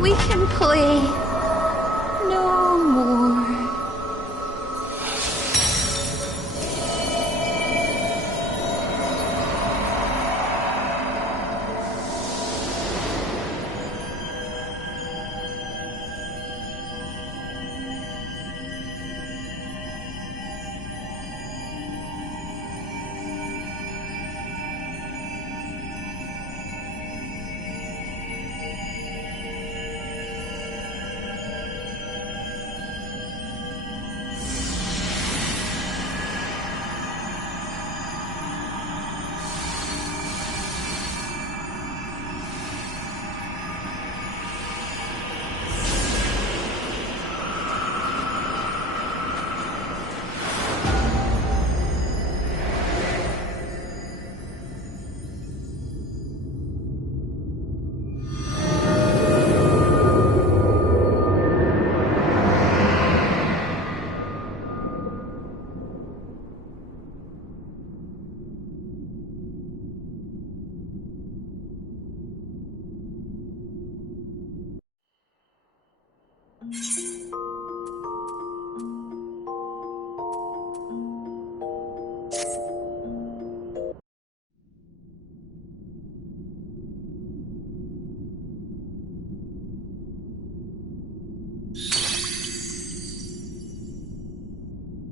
We can play no more.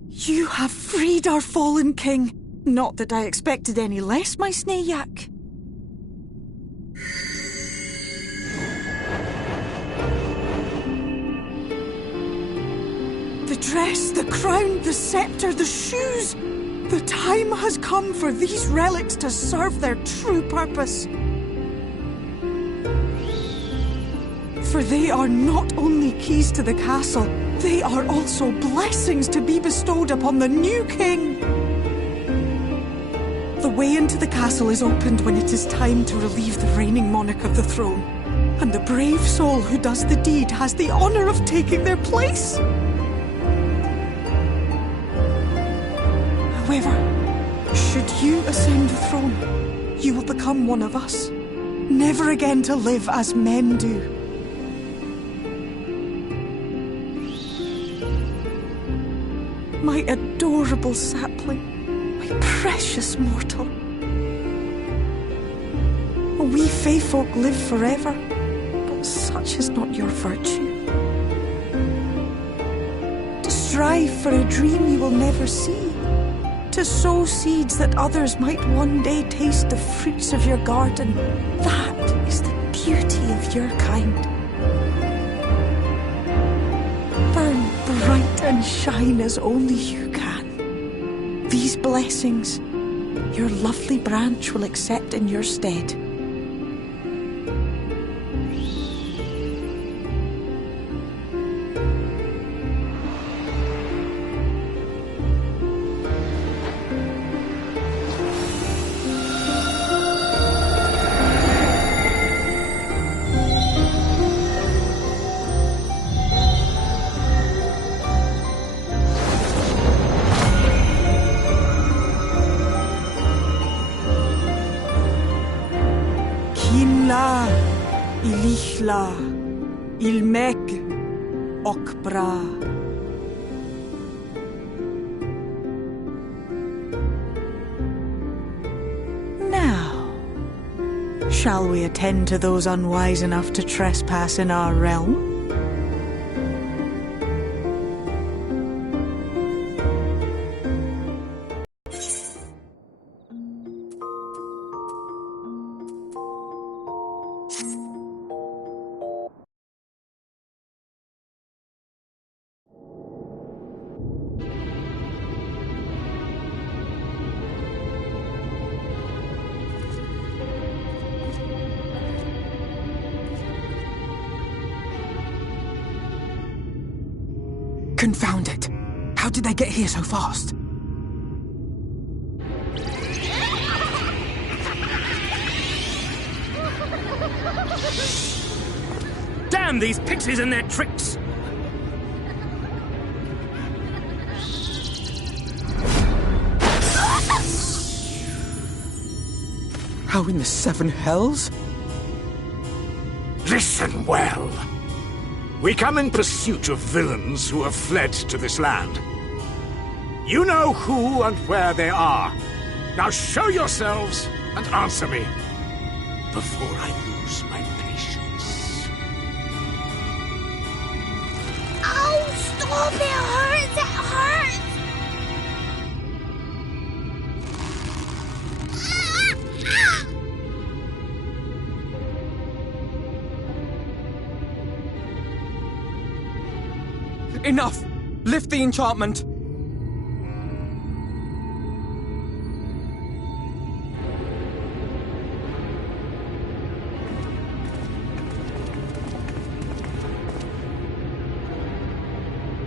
You have freed our fallen king. Not that I expected any less, my Snayak. The dress, the crown, the scepter, the shoes. The time has come for these relics to serve their true purpose. For they are not only keys to the castle, they are also blessings to be bestowed upon the new king. The way into the castle is opened when it is time to relieve the reigning monarch of the throne, and the brave soul who does the deed has the honor of taking their place. However, should you ascend the throne, you will become one of us, never again to live as men do. My adorable sapling, my precious mortal. We Fae folk live forever, but such is not your virtue. To strive for a dream you will never see. To sow seeds that others might one day taste the fruits of your garden. That is the beauty of your kind. Burn bright and shine as only you can. These blessings, your lovely branch will accept in your stead. Kinla, Ilichla, Ilmek, Okbra. Now, shall we attend to those unwise enough to trespass in our realm? Confound it! How did they get here so fast? Damn these pixies and their tricks! How in the seven hells? Listen well. We come in pursuit of villains who have fled to this land. You know who and where they are. Now show yourselves and answer me before I lose my patience. Oh, stop! It hurts! It hurts! Enough! Lift the enchantment!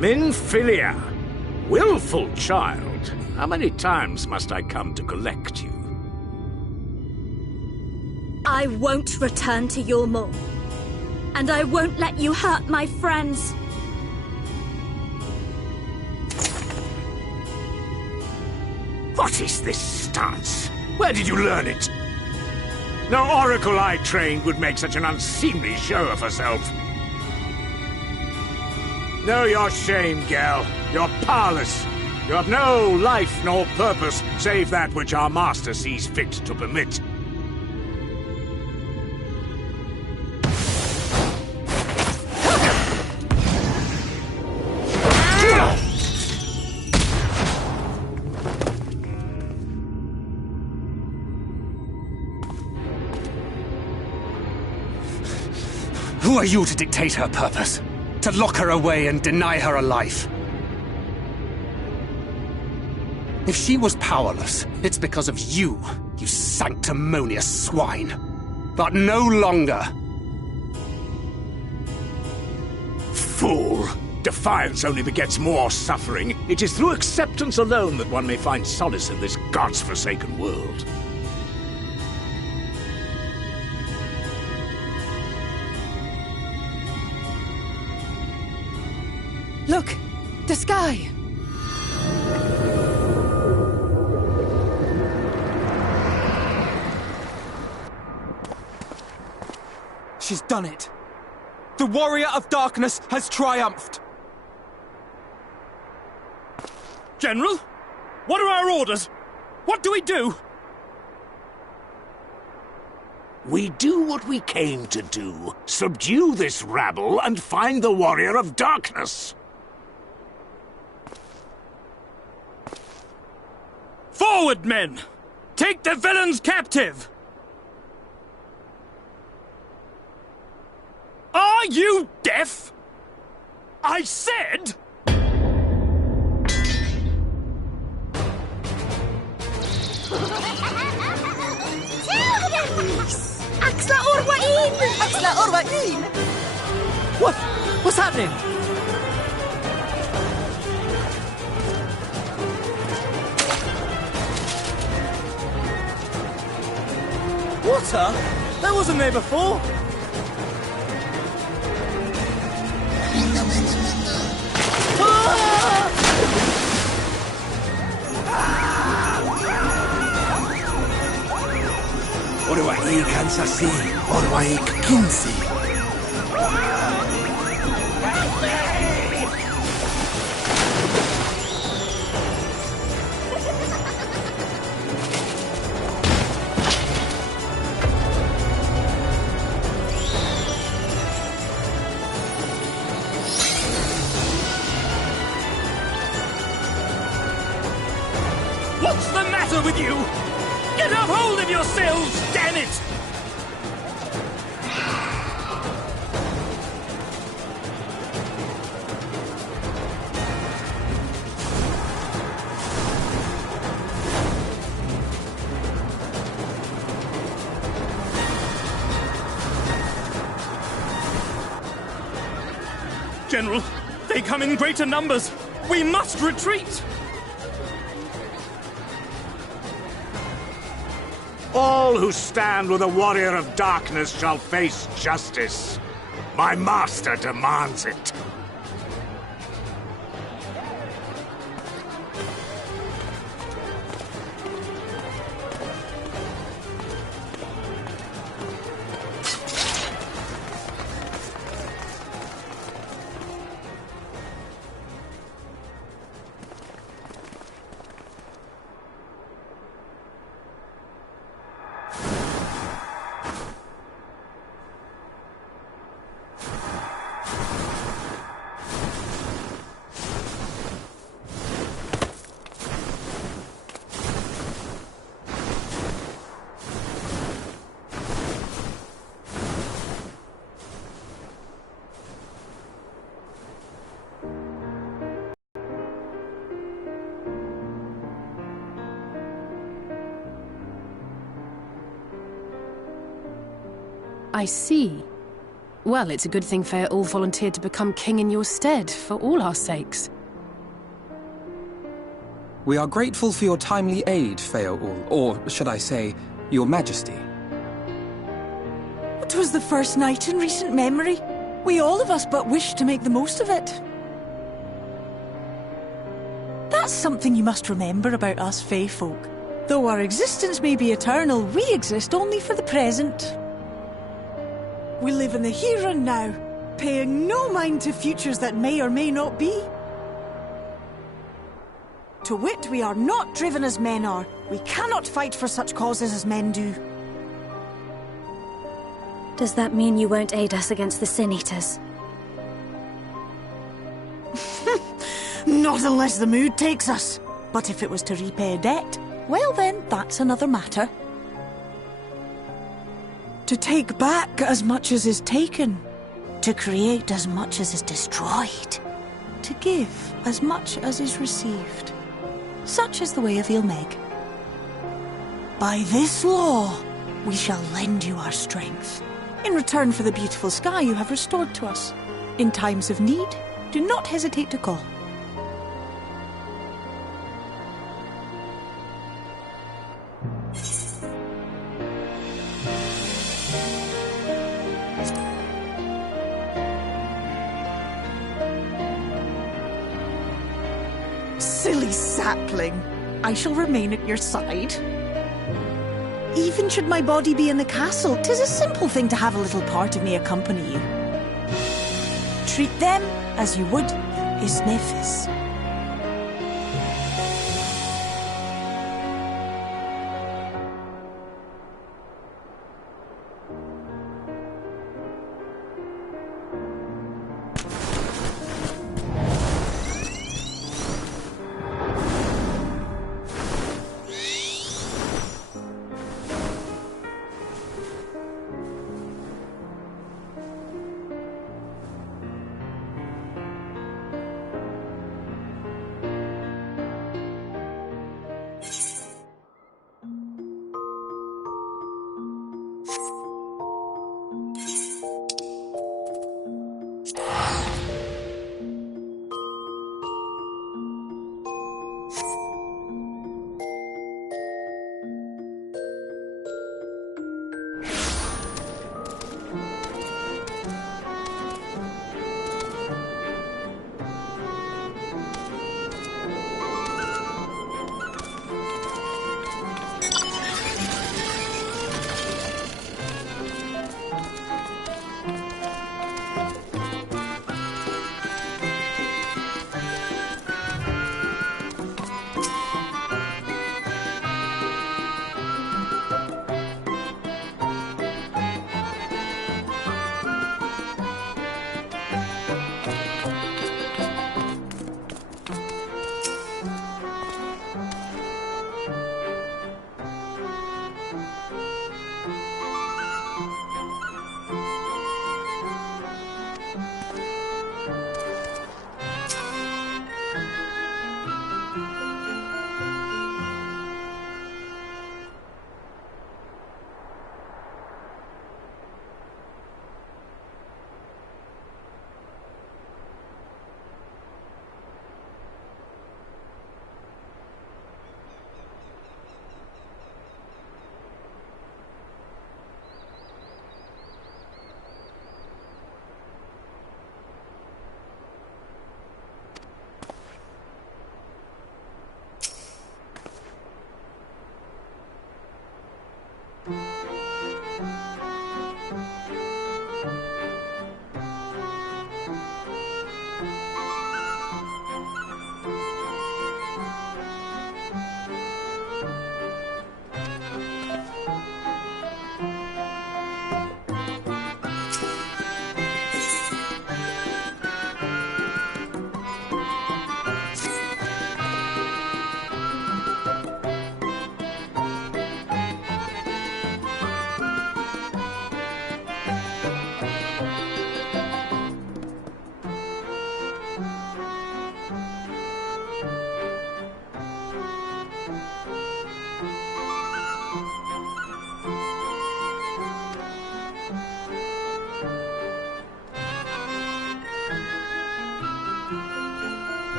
Minfilia, willful child, how many times must I come to collect you? I won't return to your mall. And I won't let you hurt my friends. What is this stance? Where did you learn it? No oracle I trained would make such an unseemly show of herself. Know your shame, gal. You're powerless. You have no life nor purpose, save that which our master sees fit to permit. Who are you to dictate her purpose? To lock her away and deny her a life? If she was powerless, it's because of you, you sanctimonious swine. But no longer. Fool! Defiance only begets more suffering. It is through acceptance alone that one may find solace in this god's-forsaken world. Look! The sky! She's done it. The warrior of darkness has triumphed. General? What are our orders? What do we do? We do what we came to do. Subdue this rabble and find the Warrior of Darkness. Forward, men! Take the villains captive! Are you deaf? I said... Axla Orwain! Axla Orwain! What's happening? Water? That wasn't there before. Orwain Kansasi, Orwain Kinsi. What's the matter with you? Get a hold of yourselves, damn it! General, they come in greater numbers. We must retreat! All who stand with a Warrior of Darkness shall face justice. My master demands it. I see. Well, it's a good thing Fear-Ul volunteered to become king in your stead, for all our sakes. We are grateful for your timely aid, Fear-Ul, or should I say, your majesty. It was the first night in recent memory. We all of us but wished to make the most of it. That's something you must remember about us Fae folk. Though our existence may be eternal, we exist only for the present. We live in the here and now, paying no mind to futures that may or may not be. To wit, we are not driven as men are. We cannot fight for such causes as men do. Does that mean you won't aid us against the Sin Eaters? Not unless the mood takes us. But if it was to repay a debt, well then, that's another matter. To take back as much as is taken. To create as much as is destroyed. To give as much as is received. Such is the way of Ilmeg. By this law, we shall lend you our strength. In return for the beautiful sky you have restored to us. In times of need, do not hesitate to call. Silly sapling. I shall remain at your side. Even should my body be in the castle, 'tis a simple thing to have a little part of me accompany you. Treat them as you would his nephews.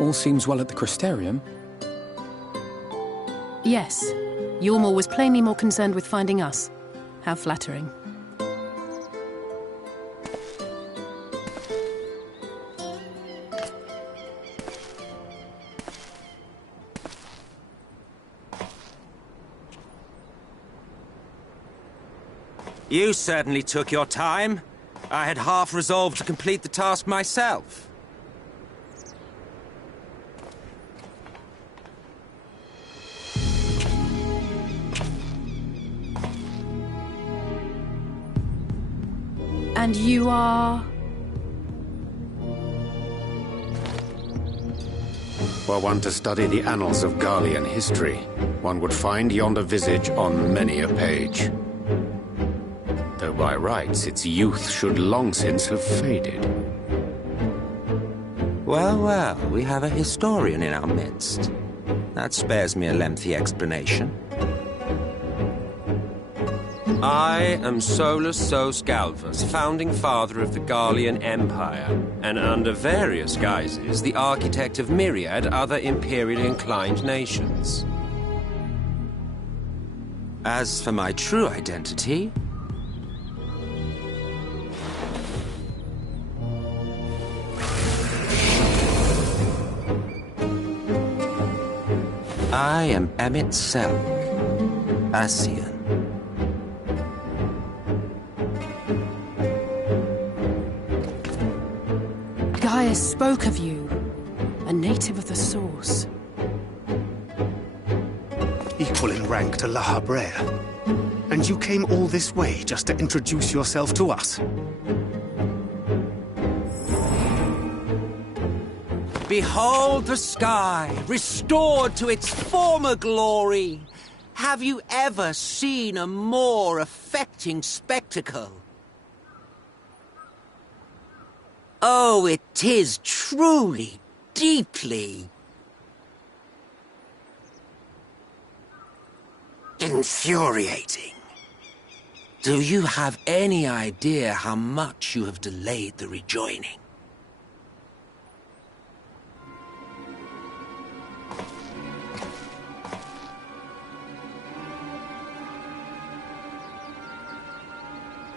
All seems well at the Crystarium. Yes. Yormor was plainly more concerned with finding us. How flattering. You certainly took your time. I had half resolved to complete the task myself. And you are... Were one to study the annals of Garlean history, one would find yonder visage on many a page. Though by rights its youth should long since have faded. Well, well, we have a historian in our midst. That spares me a lengthy explanation. I am Solus Sos Galvus, founding father of the Garlean Empire, and under various guises, the architect of myriad other imperially inclined nations. As for my true identity, I am Emmett Selk, Asian. Gaius spoke of you, a native of the Source. Equal in rank to La Habrea. And you came all this way just to introduce yourself to us? Behold the sky, restored to its former glory. Have you ever seen a more affecting spectacle? Oh, it is truly, deeply infuriating. Do you have any idea how much you have delayed the rejoining?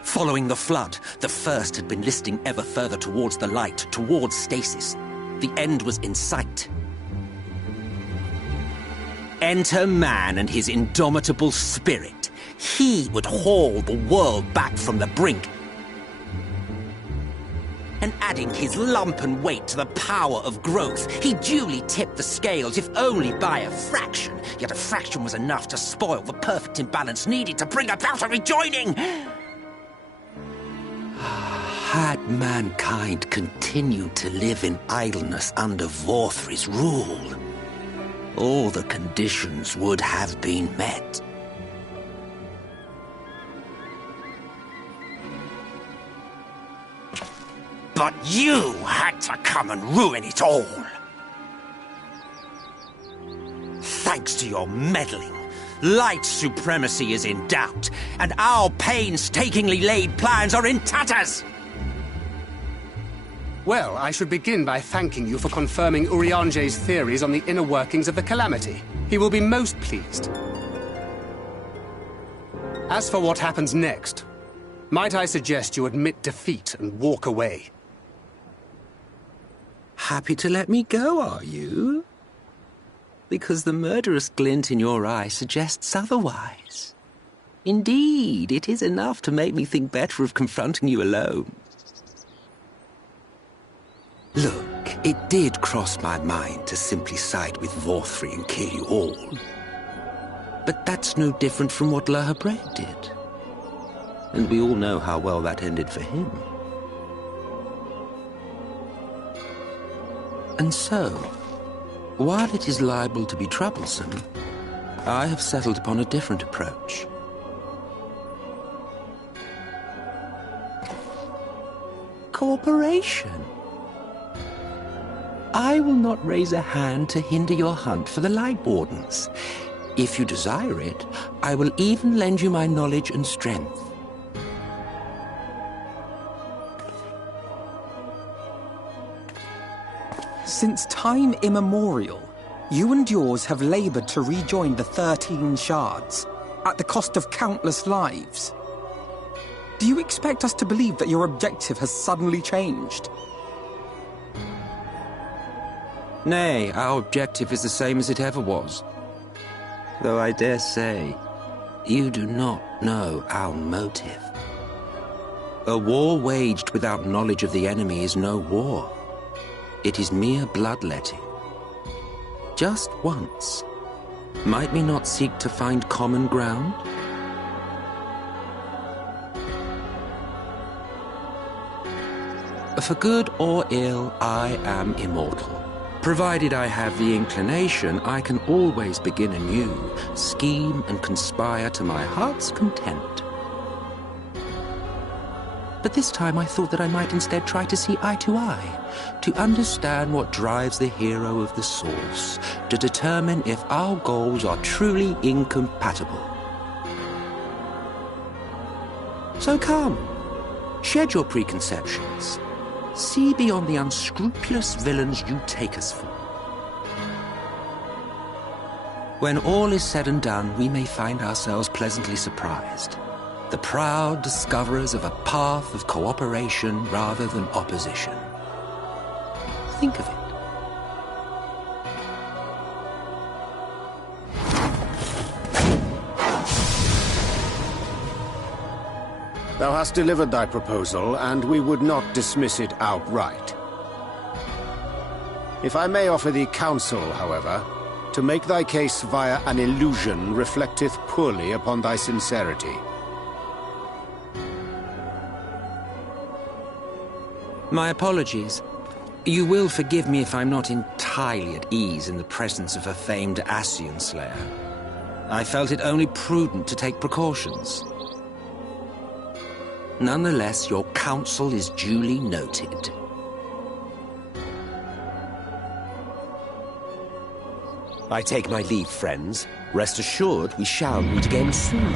Following the flood, the First had been listing ever further towards the light, towards stasis. The end was in sight. Enter man and his indomitable spirit. He would haul the world back from the brink. And adding his lumpen weight to the power of growth, he duly tipped the scales, if only by a fraction. Yet a fraction was enough to spoil the perfect imbalance needed to bring about a rejoining. Had mankind continued to live in idleness under Vorthri's rule, all the conditions would have been met. But you had to come and ruin it all. Thanks to your meddling, light supremacy is in doubt, and our painstakingly laid plans are in tatters! Well, I should begin by thanking you for confirming Urianger's theories on the inner workings of the Calamity. He will be most pleased. As for what happens next, might I suggest you admit defeat and walk away? Happy to let me go, are you? Because the murderous glint in your eye suggests otherwise. Indeed, it is enough to make me think better of confronting you alone. Look, it did cross my mind to simply side with Vorthri and kill you all. But that's no different from what La Habrea did. And we all know how well that ended for him. And so, while it is liable to be troublesome, I have settled upon a different approach. Cooperation. I will not raise a hand to hinder your hunt for the Light Wardens. If you desire it, I will even lend you my knowledge and strength. Since time immemorial, you and yours have labored to rejoin the 13 shards, at the cost of countless lives. Do you expect us to believe that your objective has suddenly changed? Nay, our objective is the same as it ever was. Though I dare say, you do not know our motive. A war waged without knowledge of the enemy is no war. It is mere bloodletting. Just once, might we not seek to find common ground? For good or ill, I am immortal. Provided I have the inclination, I can always begin anew, scheme and conspire to my heart's content. But this time I thought that I might instead try to see eye to eye, to understand what drives the hero of the source, to determine if our goals are truly incompatible. So come, shed your preconceptions. See beyond the unscrupulous villains you take us for. When all is said and done, we may find ourselves pleasantly surprised. The proud discoverers of a path of cooperation rather than opposition. Think of it. Thou hast delivered thy proposal, and we would not dismiss it outright. If I may offer thee counsel, however, to make thy case via an illusion reflecteth poorly upon thy sincerity. My apologies. You will forgive me if I'm not entirely at ease in the presence of a famed Ascian slayer. I felt it only prudent to take precautions. Nonetheless, your counsel is duly noted. I take my leave, friends. Rest assured, we shall meet again soon.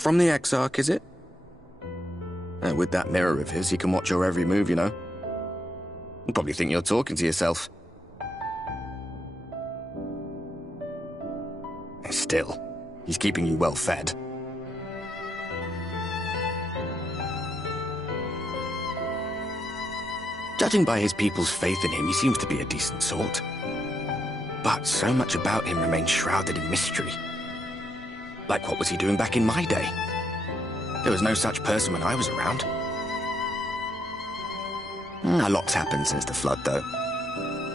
From the Exarch, is it? And with that mirror of his, he can watch your every move, you know. He'll probably think you're talking to yourself. And still, he's keeping you well fed. Judging by his people's faith in him, he seems to be a decent sort. But so much about him remains shrouded in mystery. Like, what was he doing back in my day? There was no such person when I was around. A lot's happened since the flood, though.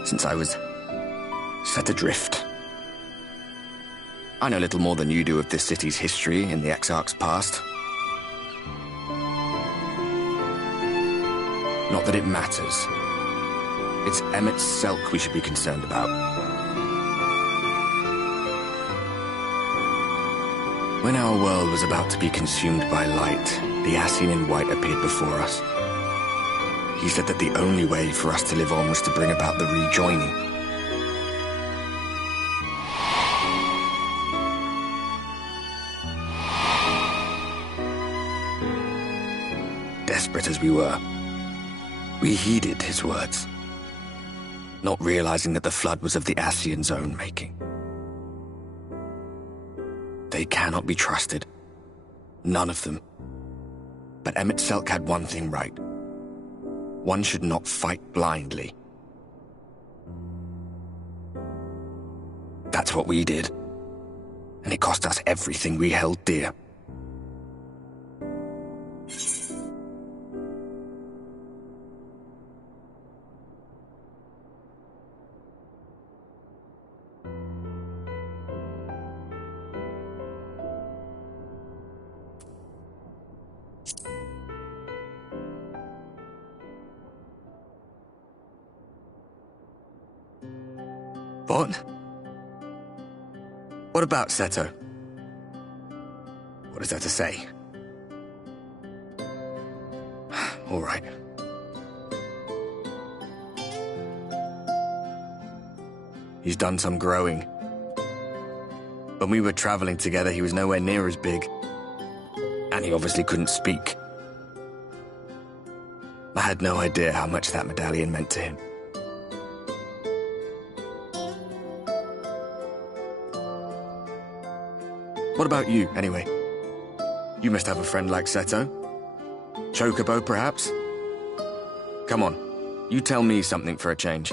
Since I was set adrift. I know little more than you do of this city's history in the Exarch's past. Not that it matters. It's Emmet Selk we should be concerned about. When our world was about to be consumed by light, the Ascian in white appeared before us. He said that the only way for us to live on was to bring about the rejoining. Desperate as we were, we heeded his words, not realizing that the flood was of the Ascian's own making. They cannot be trusted. None of them. But Emmet Selk had one thing right. One should not fight blindly. That's what we did. And it cost us everything we held dear. What? What about Seto? What is there to say? All right. He's done some growing. When we were traveling together, he was nowhere near as big. And he obviously couldn't speak. I had no idea how much that medallion meant to him. What about you, anyway? You must have a friend like Seto. Chocobo, perhaps? Come on, you tell me something for a change.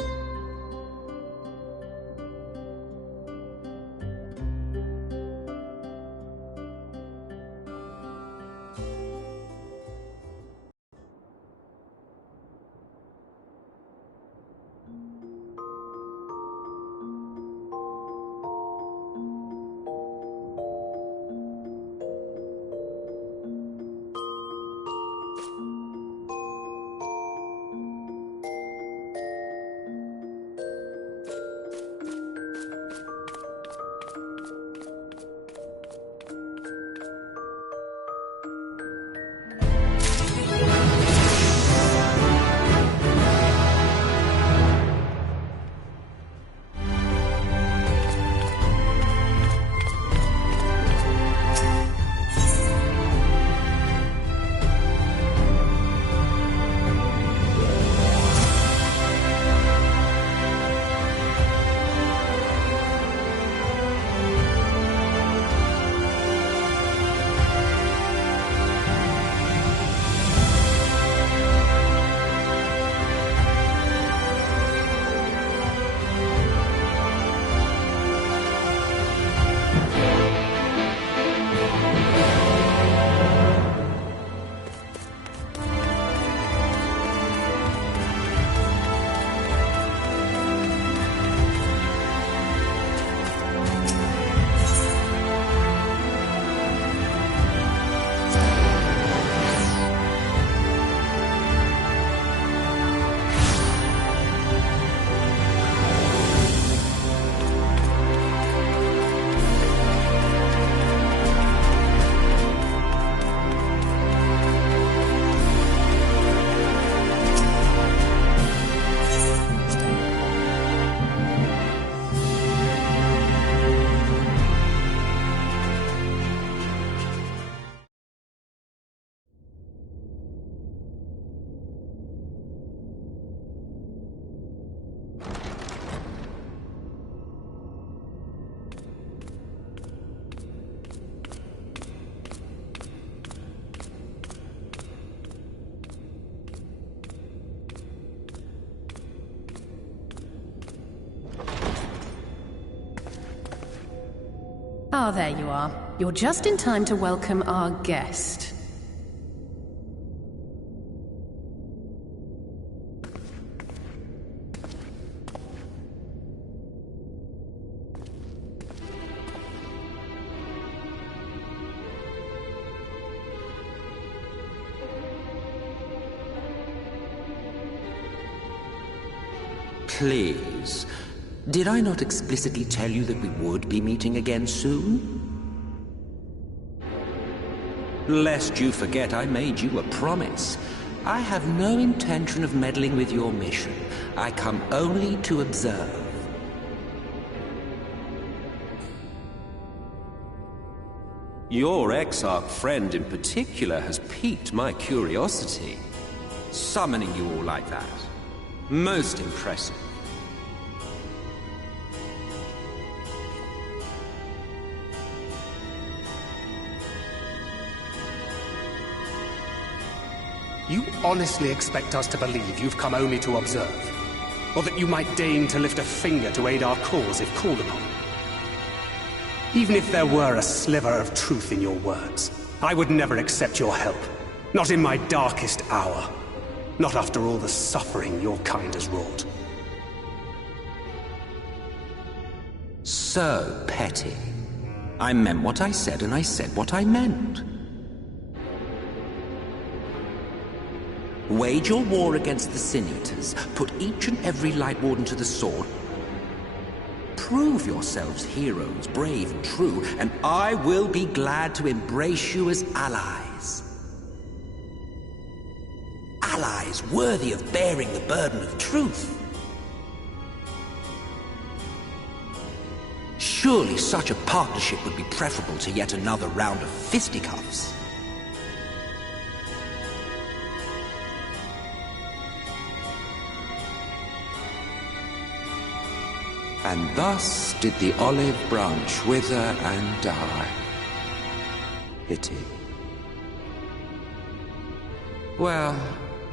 Ah, there you are. You're just in time to welcome our guest. Please. Did I not explicitly tell you that we would be meeting again soon? Lest you forget, I made you a promise. I have no intention of meddling with your mission. I come only to observe. Your exarch friend in particular has piqued my curiosity. Summoning you all like that. Most impressive. You honestly expect us to believe you've come only to observe? Or that you might deign to lift a finger to aid our cause if called upon? Even if there were a sliver of truth in your words, I would never accept your help. Not in my darkest hour. Not after all the suffering your kind has wrought. So petty. I meant what I said, and I said what I meant. Wage your war against the Sin Eaters, put each and every Light Warden to the sword, prove yourselves heroes, brave and true, and I will be glad to embrace you as allies. Allies worthy of bearing the burden of truth. Surely such a partnership would be preferable to yet another round of fisticuffs. And thus did the olive branch wither and die. Pity. Well,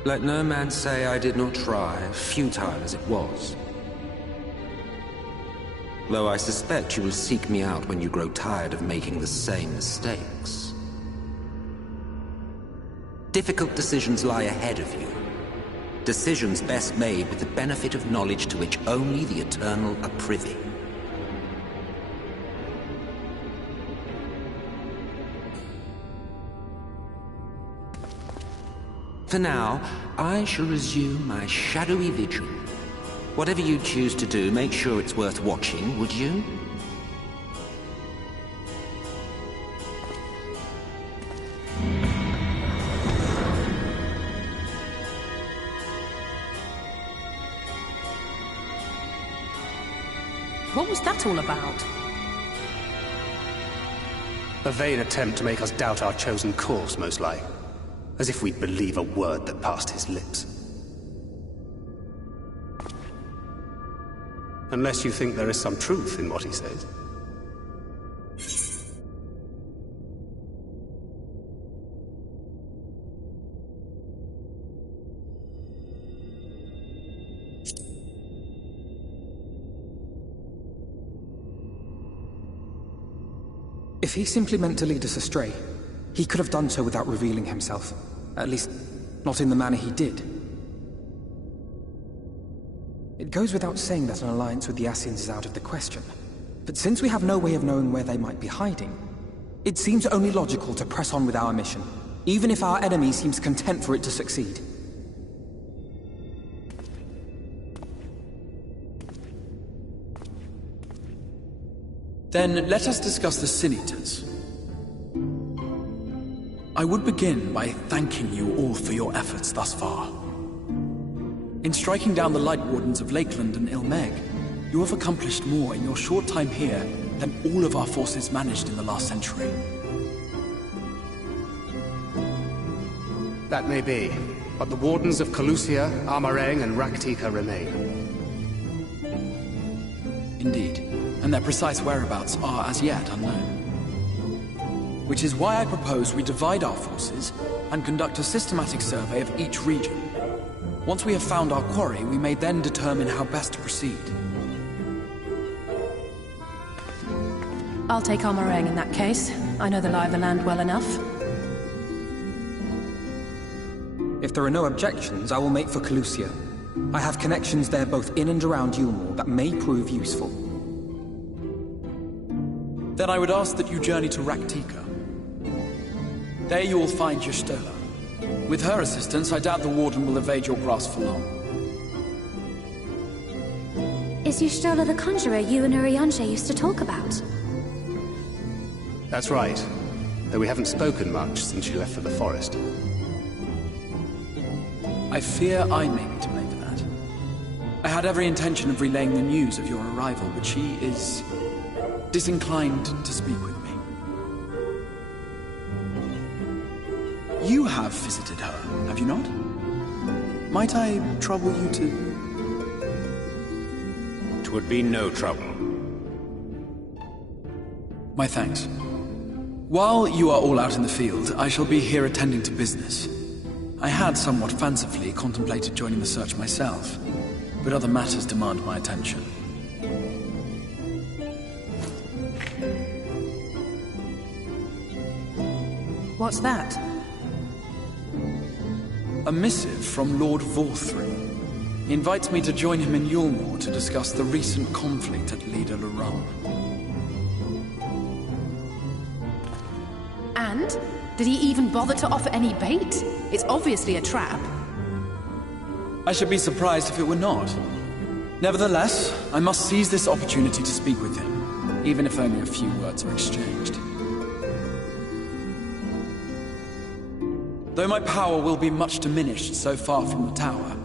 let no man say I did not try, futile as it was. Though I suspect you will seek me out when you grow tired of making the same mistakes. Difficult decisions lie ahead of you. Decisions best made with the benefit of knowledge to which only the Eternal are privy. For now, I shall resume my shadowy vigil. Whatever you choose to do, make sure it's worth watching, would you? What was that all about? A vain attempt to make us doubt our chosen course, most like. As if we'd believe a word that passed his lips. Unless you think there is some truth in what he says. If he simply meant to lead us astray, he could have done so without revealing himself. At least, not in the manner he did. It goes without saying that an alliance with the Ascians is out of the question. But since we have no way of knowing where they might be hiding, it seems only logical to press on with our mission, even if our enemy seems content for it to succeed. Then let us discuss the Sin Eaters. I would begin by thanking you all for your efforts thus far. In striking down the Light Wardens of Lakeland and Ilmeg, you have accomplished more in your short time here than all of our forces managed in the last century. That may be, but the Wardens of Calusia, Amareng, and Raktika remain. Indeed, and their precise whereabouts are as yet unknown. Which is why I propose we divide our forces and conduct a systematic survey of each region. Once we have found our quarry, we may then determine how best to proceed. I'll take Amareng in that case. I know the lie of the land well enough. If there are no objections, I will make for Calusia. I have connections there both in and around Yulmore that may prove useful. Then I would ask that you journey to Raktika. There you will find Y'shtola. With her assistance, I doubt the Warden will evade your grasp for long. Is Y'shtola the conjurer you and Urianger used to talk about? That's right. Though we haven't spoken much since she left for the forest. I fear I may be to blame for that. I had every intention of relaying the news of your arrival, but she is disinclined to speak with me. You have visited her, have you not? Might I trouble you to... It would be no trouble. My thanks. While you are all out in the field, I shall be here attending to business. I had somewhat fancifully contemplated joining the search myself, but other matters demand my attention. What's that? A missive from Lord Vorthry. He invites me to join him in Yulmore to discuss the recent conflict at Lida Luram. And? Did he even bother to offer any bait? It's obviously a trap. I should be surprised if it were not. Nevertheless, I must seize this opportunity to speak with him, even if only a few words are exchanged. Though my power will be much diminished so far from the tower,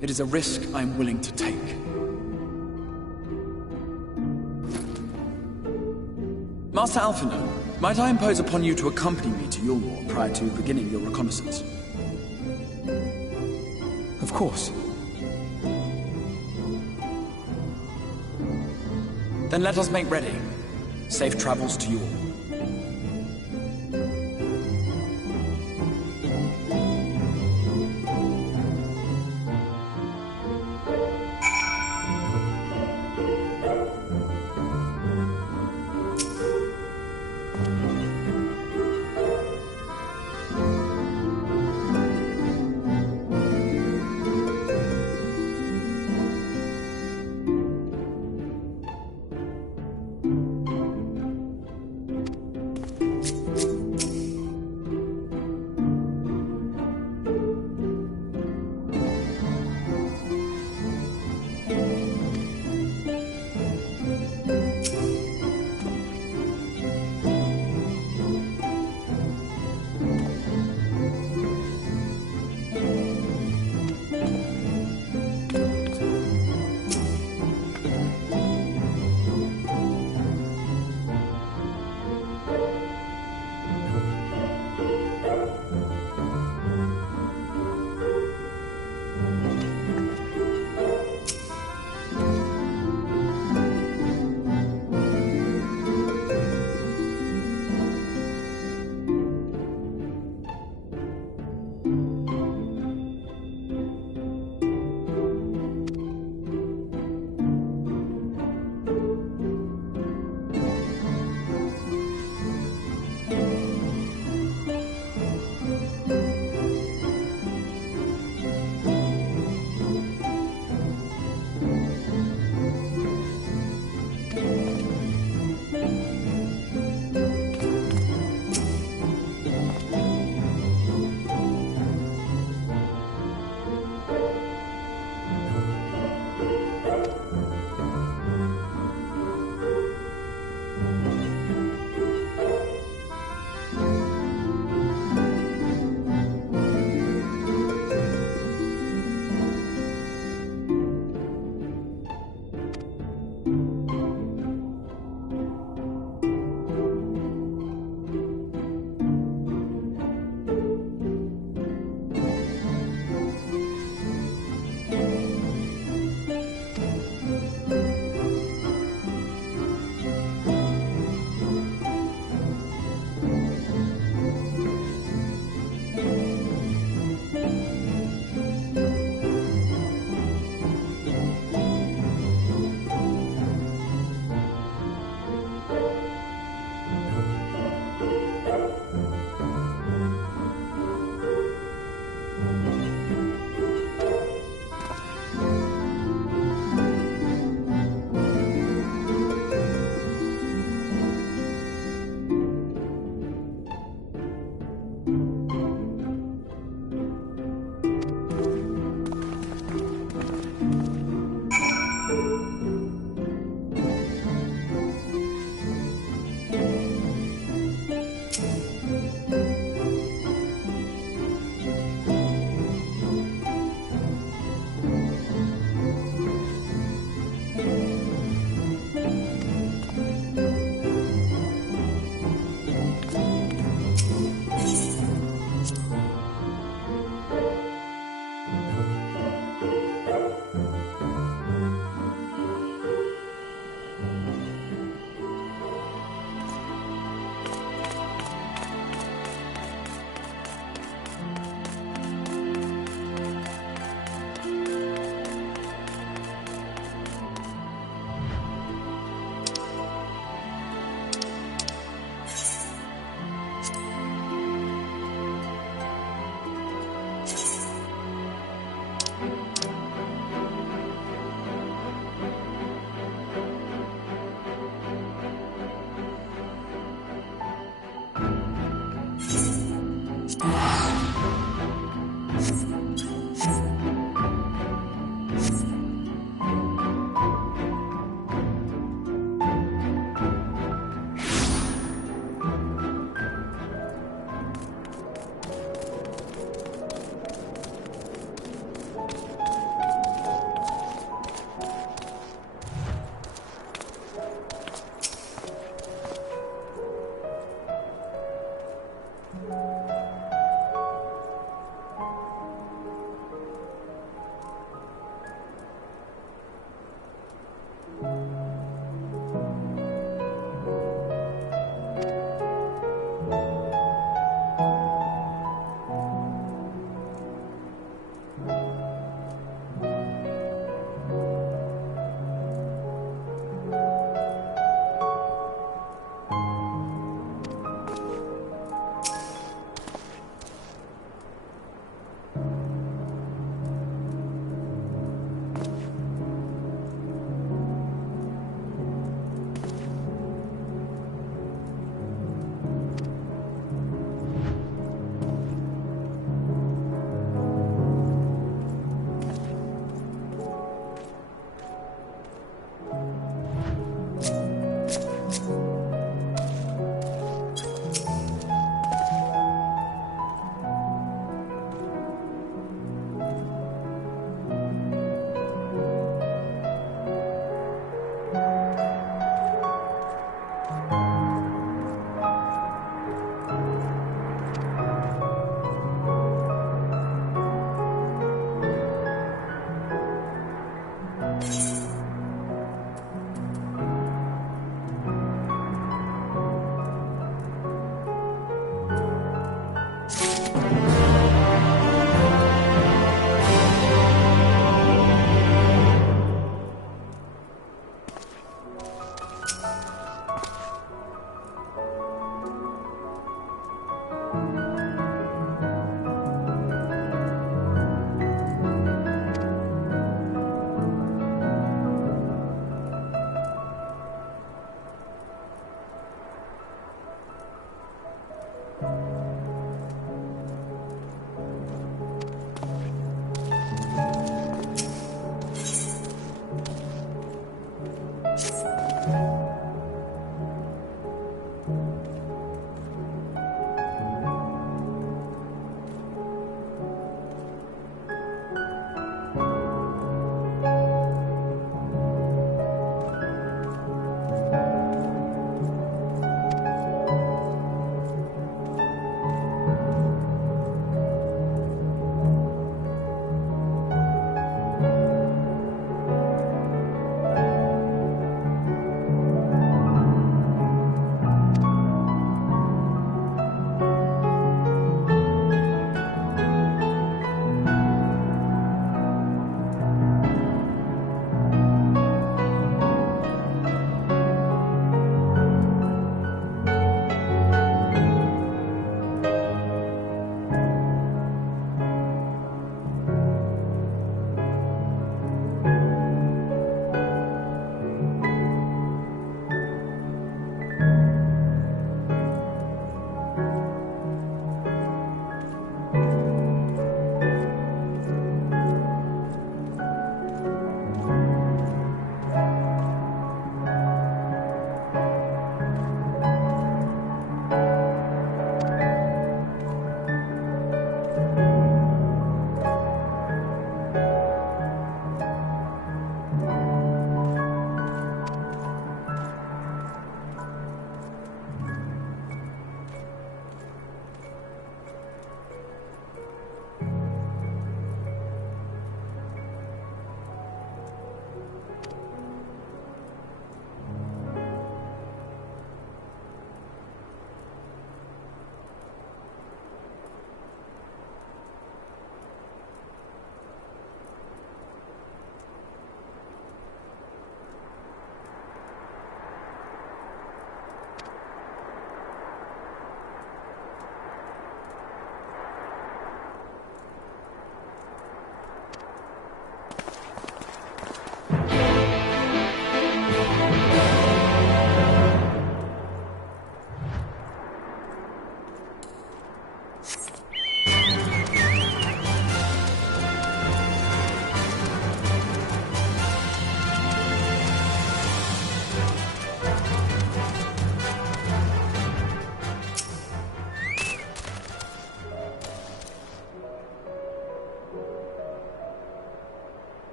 it is a risk I am willing to take. Master Alphinaud, might I impose upon you to accompany me to Yulmore prior to beginning your reconnaissance? Of course. Then let us make ready. Safe travels to Yulmore.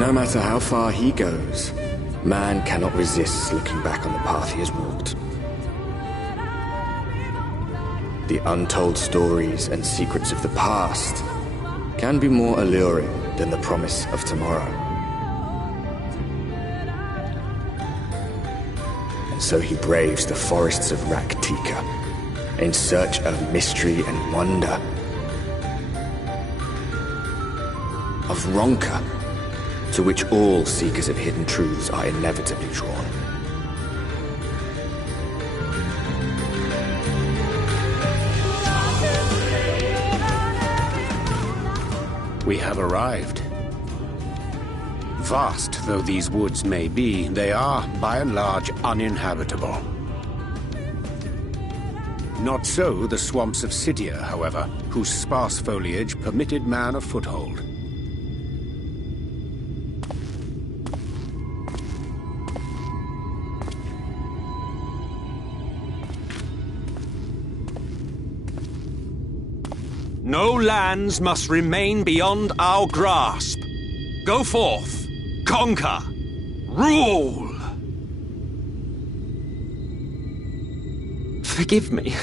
No matter how far he goes, man cannot resist looking back on the path he has walked. The untold stories and secrets of the past can be more alluring than the promise of tomorrow. And so he braves the forests of Raktika in search of mystery and wonder. Of Ronka, to which all seekers of hidden truths are inevitably drawn. We have arrived. Vast though these woods may be, they are, by and large, uninhabitable. Not so the swamps of Cydia, however, whose sparse foliage permitted man a foothold. No lands must remain beyond our grasp. Go forth, conquer, rule! Forgive me.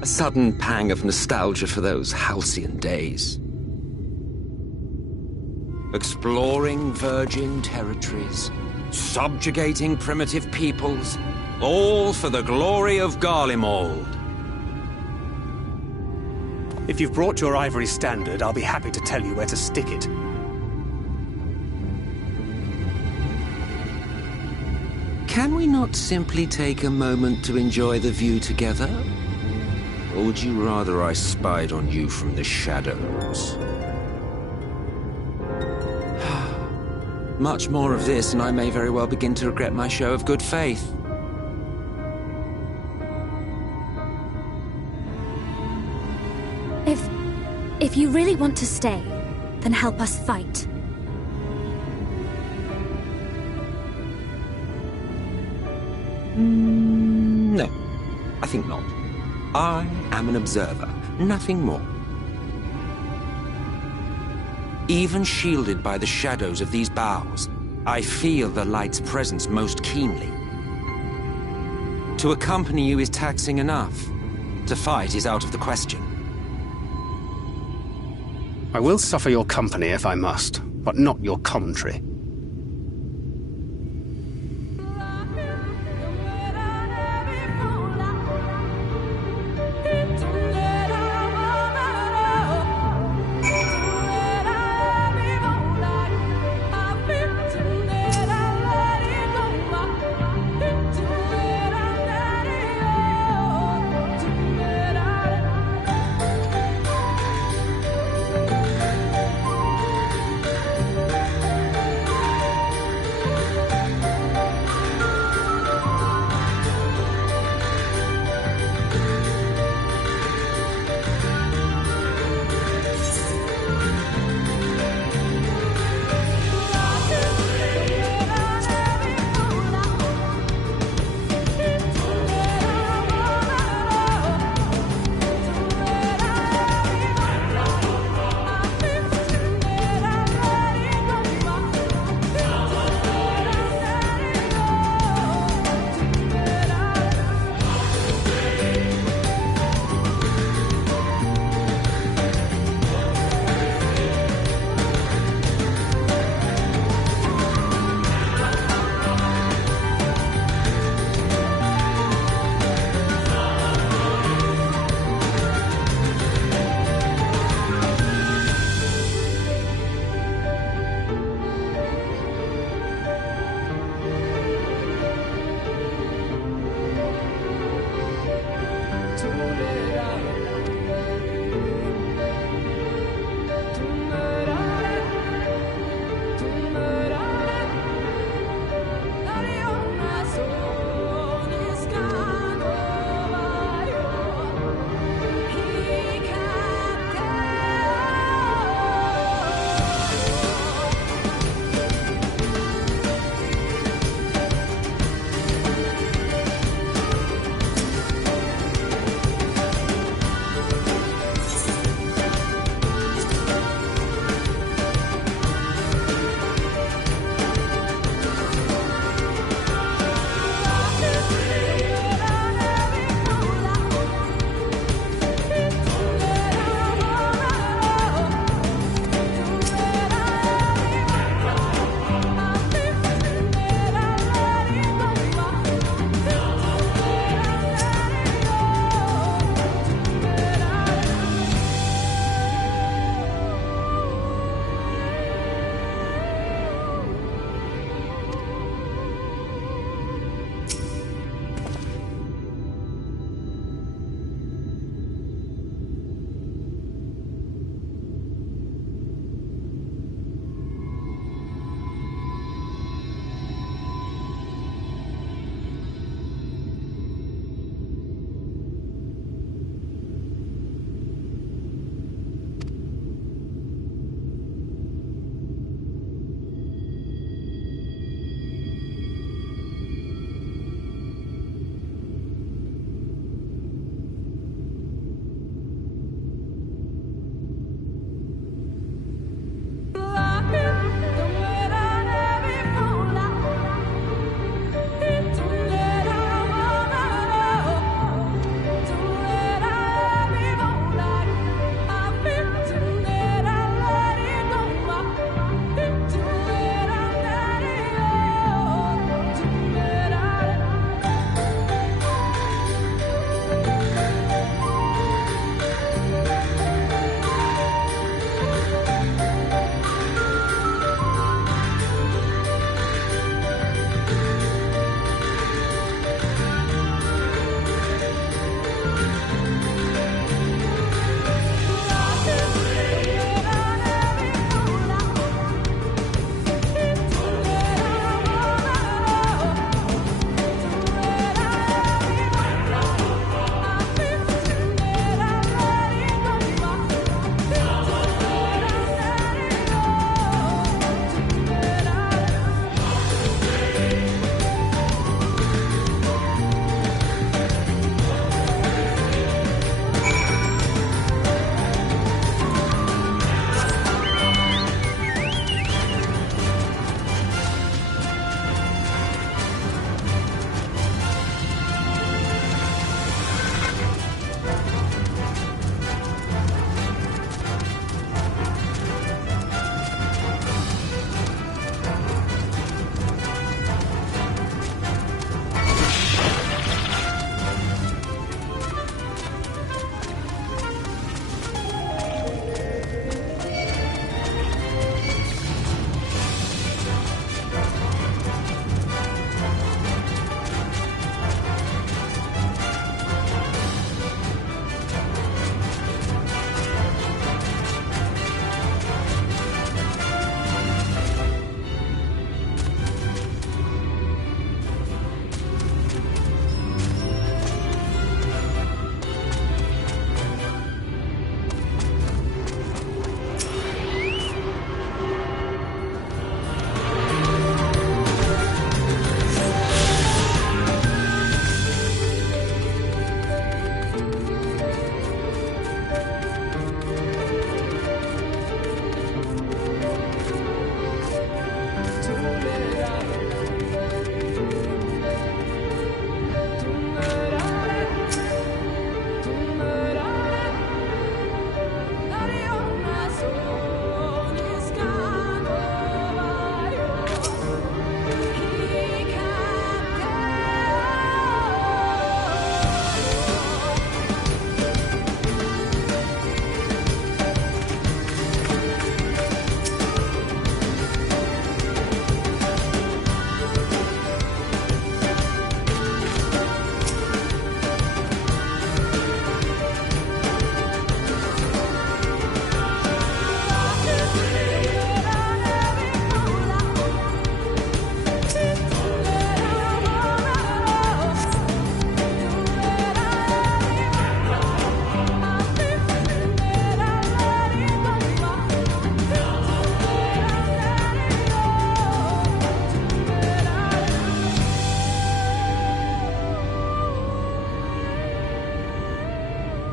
A sudden pang of nostalgia for those halcyon days. Exploring virgin territories, subjugating primitive peoples, all for the glory of Garlemald. If you've brought your ivory standard, I'll be happy to tell you where to stick it. Can we not simply take a moment to enjoy the view together? Or would you rather I spied on you from the shadows? Much more of this, and I may very well begin to regret my show of good faith. If you really want to stay, then help us fight. No, I think not. I am an observer, nothing more. Even shielded by the shadows of these boughs, I feel the light's presence most keenly. To accompany you is taxing enough. To fight is out of the question. I will suffer your company if I must, but not your commentary.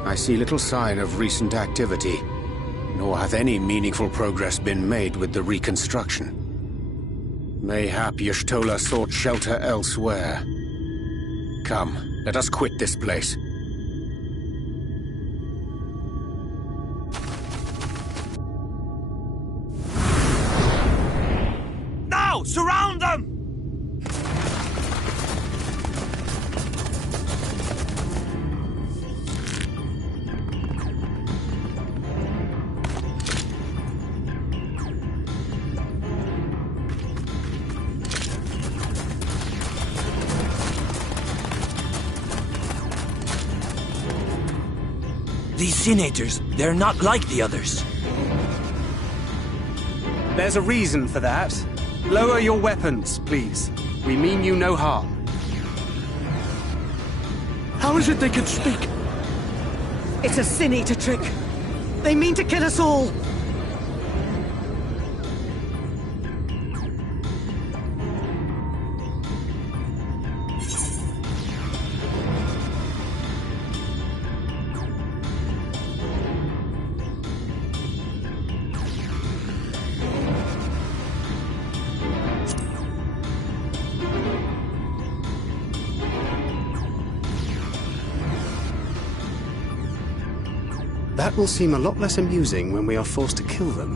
I see little sign of recent activity, nor hath any meaningful progress been made with the reconstruction. Mayhap Y'shtola sought shelter elsewhere. Come, let us quit this place. Now! Surround them! These senators, they're not like the others. There's a reason for that. Lower your weapons, please. We mean you no harm. How is it they can speak? It's a Sin Eater trick. They mean to kill us all. That will seem a lot less amusing when we are forced to kill them.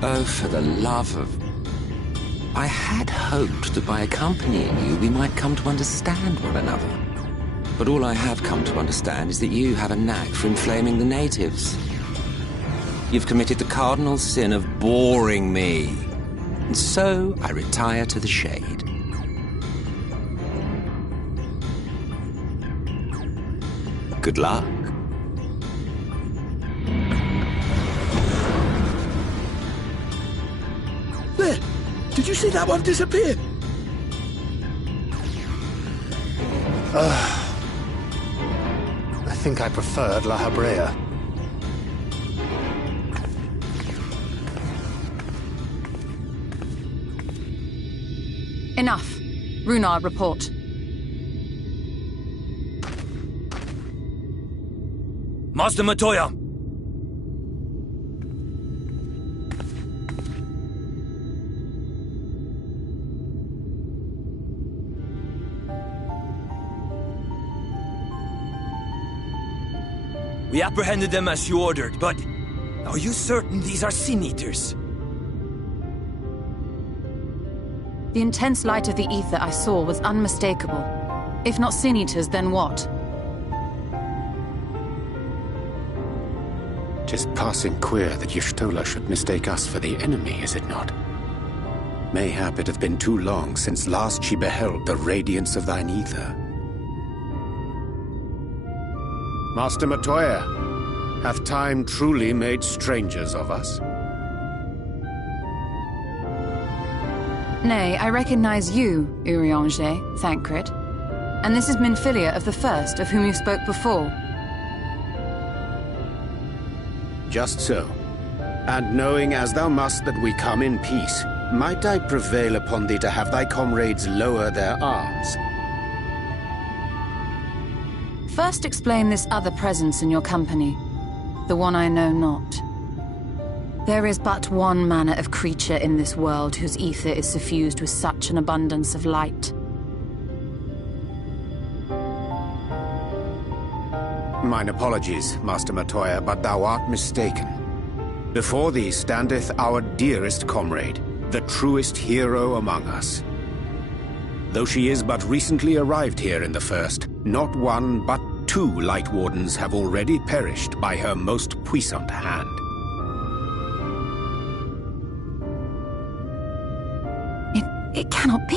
Oh, for the love of... I had hoped that by accompanying you, we might come to understand one another. But all I have come to understand is that you have a knack for inflaming the natives. You've committed the cardinal sin of boring me. And so I retire to the shade. Good luck. There! Did you see that one disappear? I think I preferred La Habrea. Enough. Runar, report. Master Matoya! We apprehended them as you ordered, but are you certain these are Sin Eaters? The intense light of the ether I saw was unmistakable. If not Sin Eaters, then what? 'Tis passing queer that Y'shtola should mistake us for the enemy, is it not? Mayhap it hath been too long since last she beheld the radiance of thine ether. Master Matoya, hath time truly made strangers of us? Nay, I recognize you, Urianger, Thancred. And this is Minfilia of the First, of whom you spoke before. Just so. And knowing as thou must that we come in peace, might I prevail upon thee to have thy comrades lower their arms? First explain this other presence in your company, the one I know not. There is but one manner of creature in this world whose ether is suffused with such an abundance of light. Mine apologies, Master Matoya, but thou art mistaken. Before thee standeth our dearest comrade, the truest hero among us. Though she is but recently arrived here in the First, not one but two Light Wardens have already perished by her most puissant hand. It cannot be.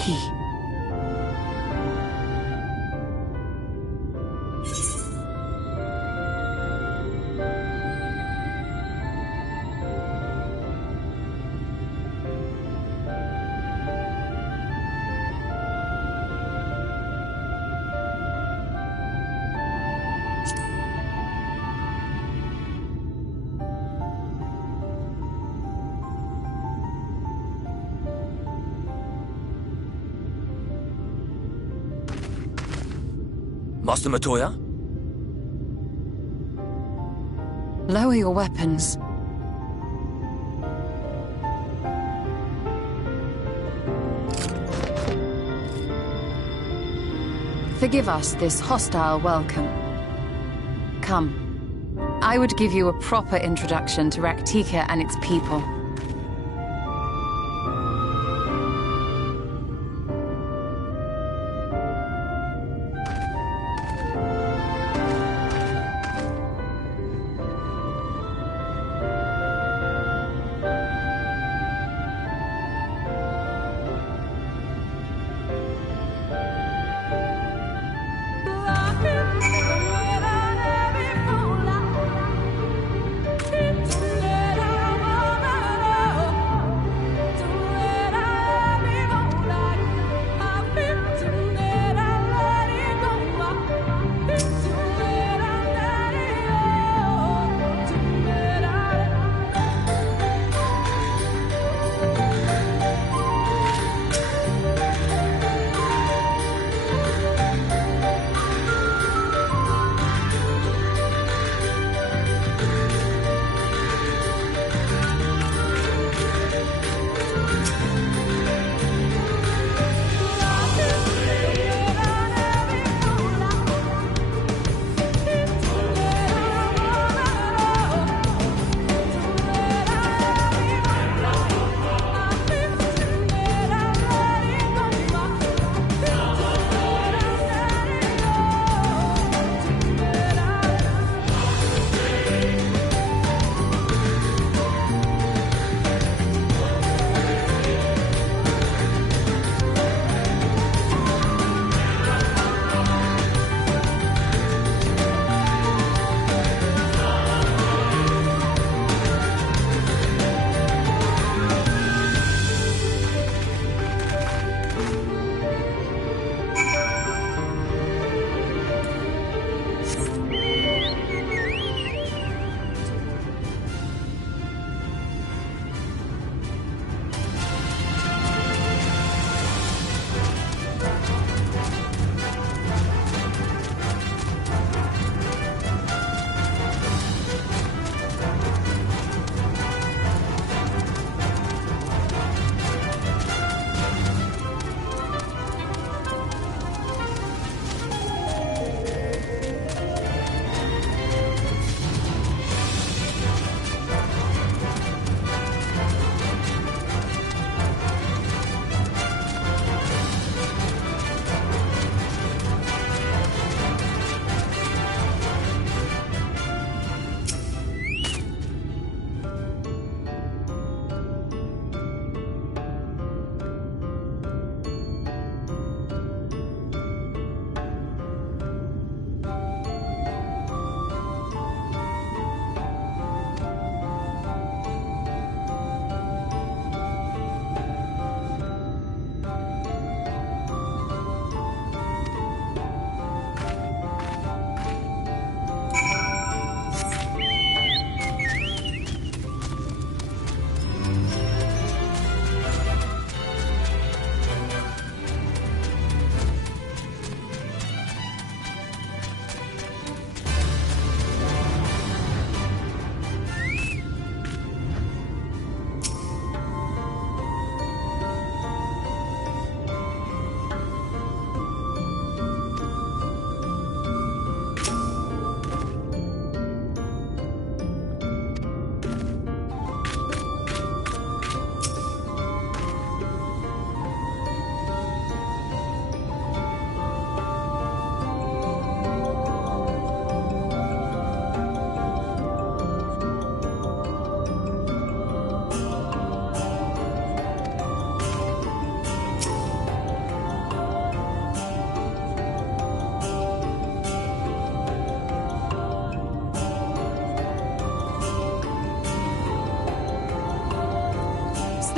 Master Matoya? Lower your weapons. Forgive us this hostile welcome. Come. I would give you a proper introduction to Raktika and its people.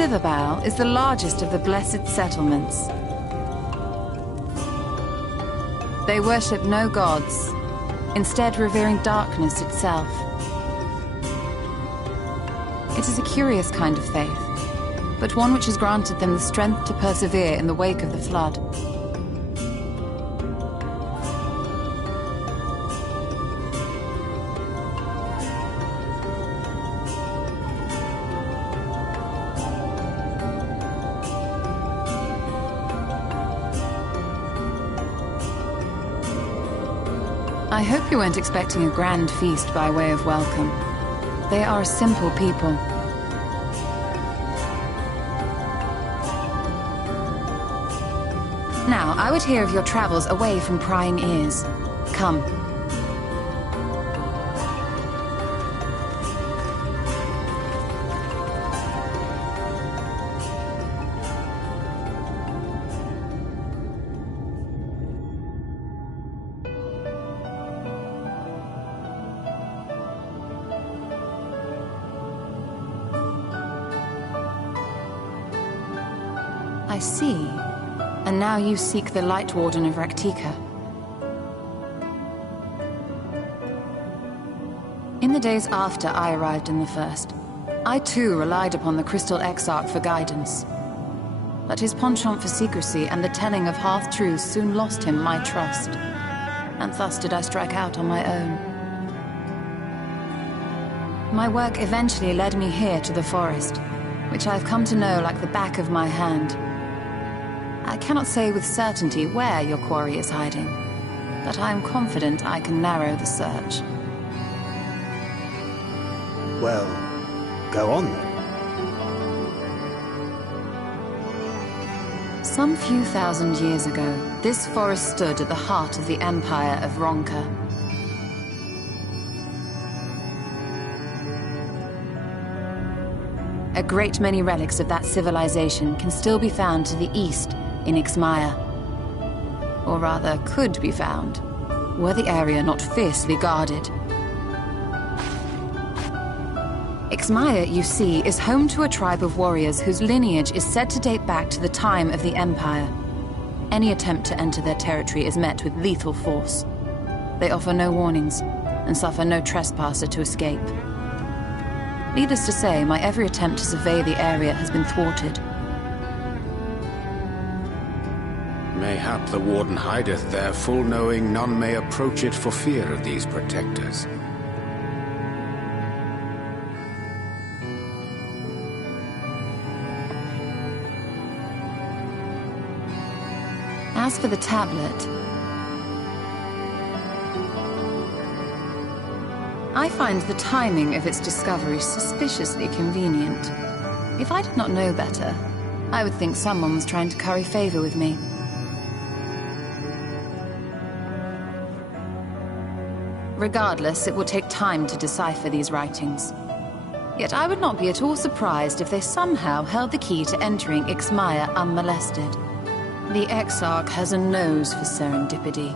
Slitherbow is the largest of the blessed settlements. They worship no gods, instead revering darkness itself. It is a curious kind of faith, but one which has granted them the strength to persevere in the wake of the flood. I hope you weren't expecting a grand feast by way of welcome. They are a simple people. Now, I would hear of your travels away from prying ears. Come. I see. And now you seek the Light Warden of Raktika. In the days after I arrived in the First, I too relied upon the Crystal Exarch for guidance. But his penchant for secrecy and the telling of half-truths soon lost him my trust. And thus did I strike out on my own. My work eventually led me here to the forest, which I've come to know like the back of my hand. I cannot say with certainty where your quarry is hiding, but I am confident I can narrow the search. Well, go on then. Some few thousand years ago, this forest stood at the heart of the Empire of Ronka. A great many relics of that civilization can still be found to the east in Ixmaya. Or rather, could be found, were the area not fiercely guarded. Ixmaya, you see, is home to a tribe of warriors whose lineage is said to date back to the time of the Empire. Any attempt to enter their territory is met with lethal force. They offer no warnings, and suffer no trespasser to escape. Needless to say, my every attempt to survey the area has been thwarted. Mayhap the Warden hideth there, full knowing none may approach it for fear of these protectors. As for the tablet, I find the timing of its discovery suspiciously convenient. If I did not know better, I would think someone was trying to curry favor with me. Regardless, it will take time to decipher these writings. Yet I would not be at all surprised if they somehow held the key to entering Ixmaya unmolested. The Exarch has a nose for serendipity.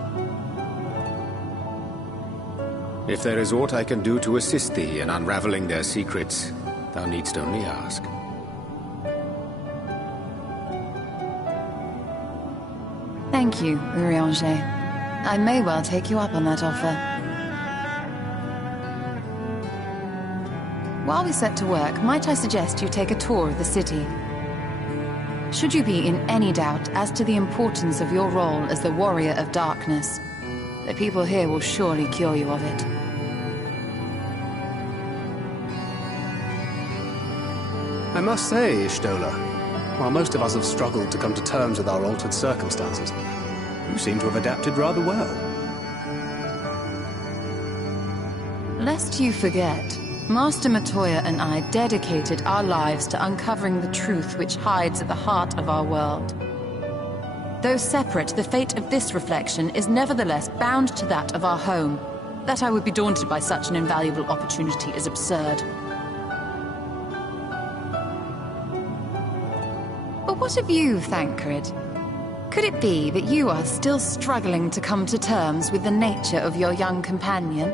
If there is aught I can do to assist thee in unraveling their secrets, thou needst only ask. Thank you, Urianger. I may well take you up on that offer. While we set to work, might I suggest you take a tour of the city? Should you be in any doubt as to the importance of your role as the Warrior of Darkness, the people here will surely cure you of it. I must say, Ishtola, while most of us have struggled to come to terms with our altered circumstances, you seem to have adapted rather well. Lest you forget, Master Matoya and I dedicated our lives to uncovering the truth which hides at the heart of our world. Though separate, the fate of this reflection is nevertheless bound to that of our home. That I would be daunted by such an invaluable opportunity is absurd. But what of you, Thancred? Could it be that you are still struggling to come to terms with the nature of your young companion?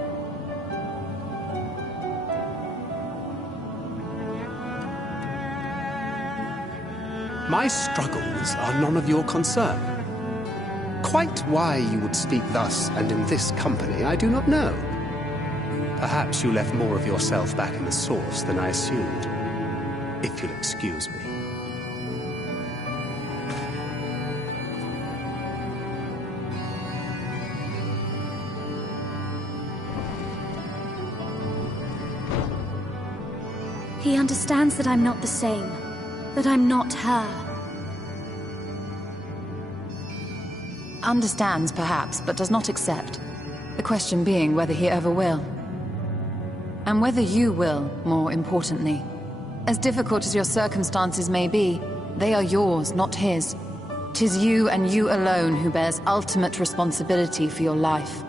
My struggles are none of your concern. Quite why you would speak thus and in this company, I do not know. Perhaps you left more of yourself back in the source than I assumed. If you'll excuse me. He understands that I'm not the same. That I'm not her. Understands, perhaps, but does not accept. The question being whether he ever will. And whether you will, more importantly. As difficult as your circumstances may be, they are yours, not his. 'Tis you and you alone who bears ultimate responsibility for your life.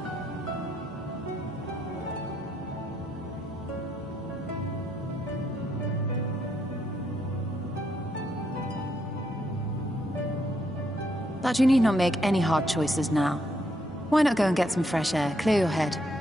But you need not make any hard choices now. Why not go and get some fresh air, clear your head?